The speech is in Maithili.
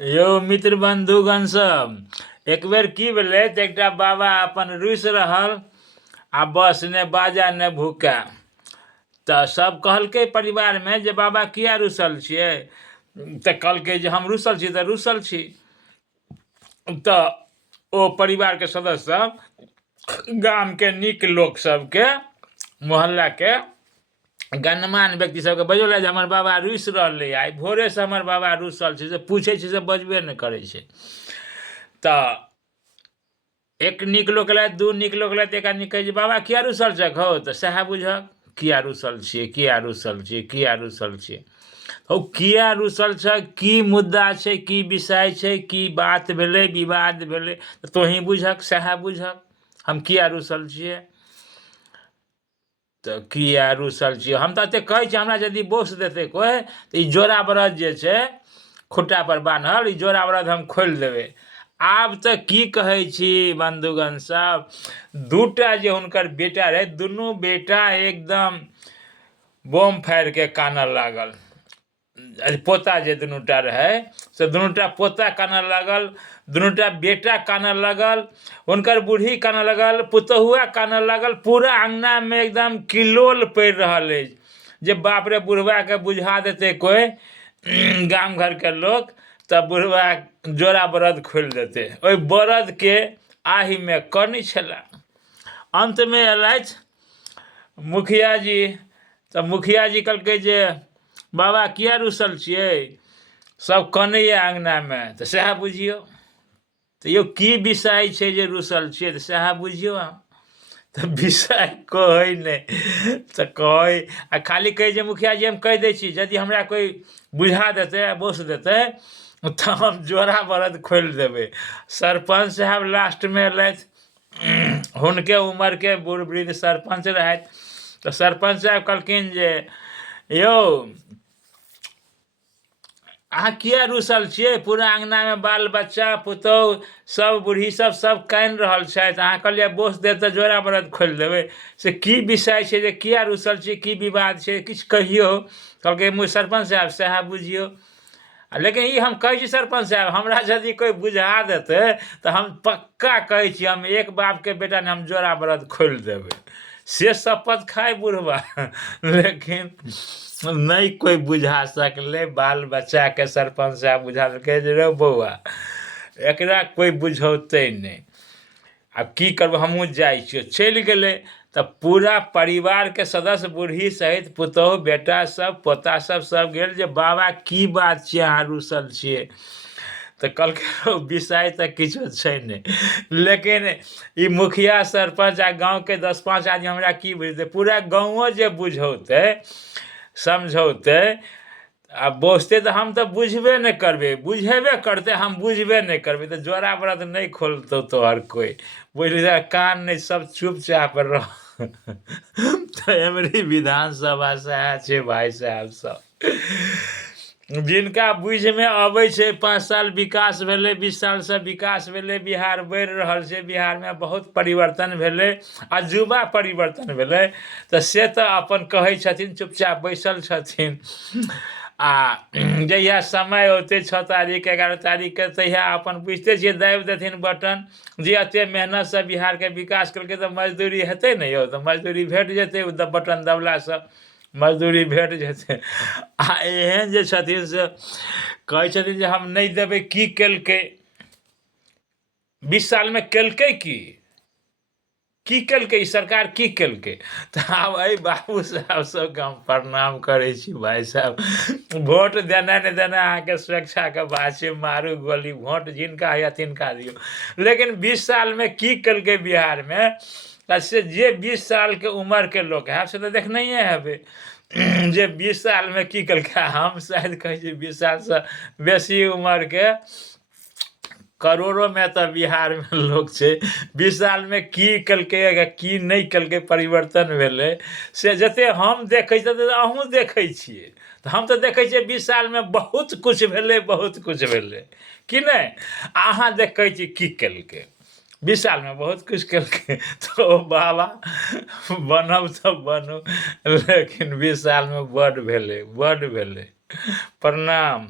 यो मित्र बंधुगण सब एक बेर की भेलै तऽ एकटा बाबा अपन रुसि रहल आ बस ने बाजा ने भूका। तऽ सब कहलकै परिवारमे जे बाबा किया रुसल छियै। तऽ कहलकै जे हम रुसल छी तऽ रुसल छी। तऽ ओ परिवारके सदस्य सब गामके नीक लोक सबके मोहल्लाके गणमान्य व्यक्ति सबके बजौलथि जे हमर बाबा रुसि रहलै, आइ भोरेसँ हमर बाबा रुसल छै, से पूछै छै से बजबे नहि करै छै। तऽ एक नीक लोक एलथि, दू नीक लोक एलथि, एक आदमी कहै छै बाबा किया रुसल छक हौ, तऽ सएह बुझक किया रुसल छियै, किया रुसल छियै, किया रुसल छियै। ओ किया रुसल छ, की मुद्दा छै, की विषय छै, की बात भेलै, विवाद भेलै, तऽ तोहीँ बुझक, सएह बुझक हम किया रुसल छियै। तऽ किया रुसल छियै, हम तऽ एतेक कहै छी हमरा यदि बोस देतै कोइ तऽ ई जोड़ा बरद जे छै खुट्टा पर बान्हल, ई जोड़ा बरद हम खोलि देबै। आब तऽ की कहै छी बंधुगण सब, दूटा जे हुनकर बेटा रहै, दुनू बेटा एकदम बम फाड़ि के कानऽ लागल। पोता जे दुनूटा रहै से दुनूटा पोता कानऽ लागल, दुनूटा बेटा कानऽ लागल, हुनकर बूढ़ी कानऽ लागल, पुतहुआ कानऽ लागल। पूरा अंगनामे एकदम किल्लोल पड़ि रहल अछि जे बाप रे बुढ़बाके बुझा देतै कोइ गाम घरके लोक तऽ बुढ़बा जोड़ा बरद खोलि देतै। ओहि बरदके आहिमे कनि छलए। अंतमे एलथि मुखिया जी, तऽ मुखिया जी कहलकै जे बाबा किया रुसल छियै, सब कनैया अंगनामे, तऽ सएह बुझियौ। तऽ यौ की विषय छै जे रुसल छियै, तऽ सएह बुझियौ अहाँ। तऽ विषय कहै नहि तऽ कहै आ खाली कहै जे मुखिया जी हम कहि दै छी, यदि हमरा कोइ बुझा देतै आ बोस देतै तऽ हम जोड़ा बरद खोलि देबै। सरपंच साहब लास्टमे एलथि, हुनके उमरके बूढ़ वृद्ध सरपंच रहथि। तऽ सरपंच साहब कहलखिन जे यौ अहाँ किया रुसल छियै, पूरा अंगनामे बाल बच्चा पुतहु सब बूढ़ी सब कानि रहल छथि, अहाँ कहलियै बोस देत तऽ जोड़ा बरद खोलि देबै, से की विषय छै जे किया रुसल छियै, की विवाद छै, किछु कहियौ। कहलकै मुँह सरपंच साहब सएह बुझियौ। लेकिन ई हम कहै छी सरपंच साहब, हमरा यदि कोइ बुझा देतै तऽ हम पक्का कहै छी हम एक बापके बेटा ने, हम जोड़ा बरद खोलि देबै। से शपथ खाय बुढ़बा लेकिन नहीं कोई बुझा सकले। बाल बच्चा के सरपंच साहब बुझा देलकै जे रे बौआ एकरा कोई बुझौते नहीं, आब की करबो हमहूँ जाइ छियै। चलि गेलै तऽ पूरा परिवारके सदस्य बूढ़ी सहित पुतहु बेटा सब पोता सब गेल जे बाबा की बात छियै अहाँ रुसल छियै। तऽ कहलकै विषय तऽ किछो छै नहि, लेकिन ई मुखिया सरपंच आ गाँवके 10-5 आदमी हमरा की बुझतै, पूरा गाँवो जे बुझौतै समझौतै आ बोसतै तऽ हम तऽ बुझबे नहि करबै, बुझेबे करतै हम बुझबे नहीं करबै। तऽ जोड़ा बरद नहीं खोलतौ तोहर कोई, बुझलिए कान नहीं, सब चुपचाप रह तऽ एमरी विधानसभा सएह छै भाई साहब सब। जिनका बुझिमे अबै छै 5 साल विकास भेलै, 20 सालसँ विकास भेलै, बिहार बढ़ि रहल छै, बिहारमे बहुत परिवर्तन भेलै, अजूबा परिवर्तन भेलै, तऽ से तऽ अपन कहै छथिन, चुपचाप बैसल छथिन। आ जहिया समय औतै 6 तारीख 11 तारीखके, तहिया अपन बुझिते छियै दाबि देथिन बटन जे एतेक मेहनतसँ बिहारके विकास केलकै तऽ मजदूरी हेतै ने यौ, तऽ मजदूरी भेट जेतै बटन दबलासँ, मजदूरी भेट जेतै। आ एहन जे छथिन से कहै छथिन जे हम नहीं देबै, की केलकै 20 सालमे, केलकै की केलकै ई सरकार, की केलकै। तऽ आब एहि बाबू साहब सबके हम प्रणाम करै छी भाई साहब। वोट देनाइ नहि देनाइ अहाँके स्वेच्छाके बात छै, मारू गोली, वोट जिनका होइए तिनका दियौ। लेकिन 20 सालमे की केलकै बिहारमे, तऽ से जे 20 सालके उमरके लोक हैब से तऽ देखनहिए हेबै जे 20 सालमे की केलकै। हम शायद कहै छी 20 सालसँ बेसी उमरके, करोड़ों में तऽ बिहारमे लोक छै, 20 सालमे की केलकै की नहीं केलकै, परिवर्तन भेलै से जतेक हम देखै छी ततेक अहूँ देखै छियै। तऽ हम तऽ देखै छियै 20 सालमे बहुत किछु भेलै, बहुत किछु भेलै कि नहीं। अहाँ देखै छी की केलकै 20 सालमे, बहुत किछु केलकै। तऽ ओ बाबा बनब तऽ बनू, लेकिन 20 सालमे बड्ड भेलै, बड्ड भेलै। प्रणाम।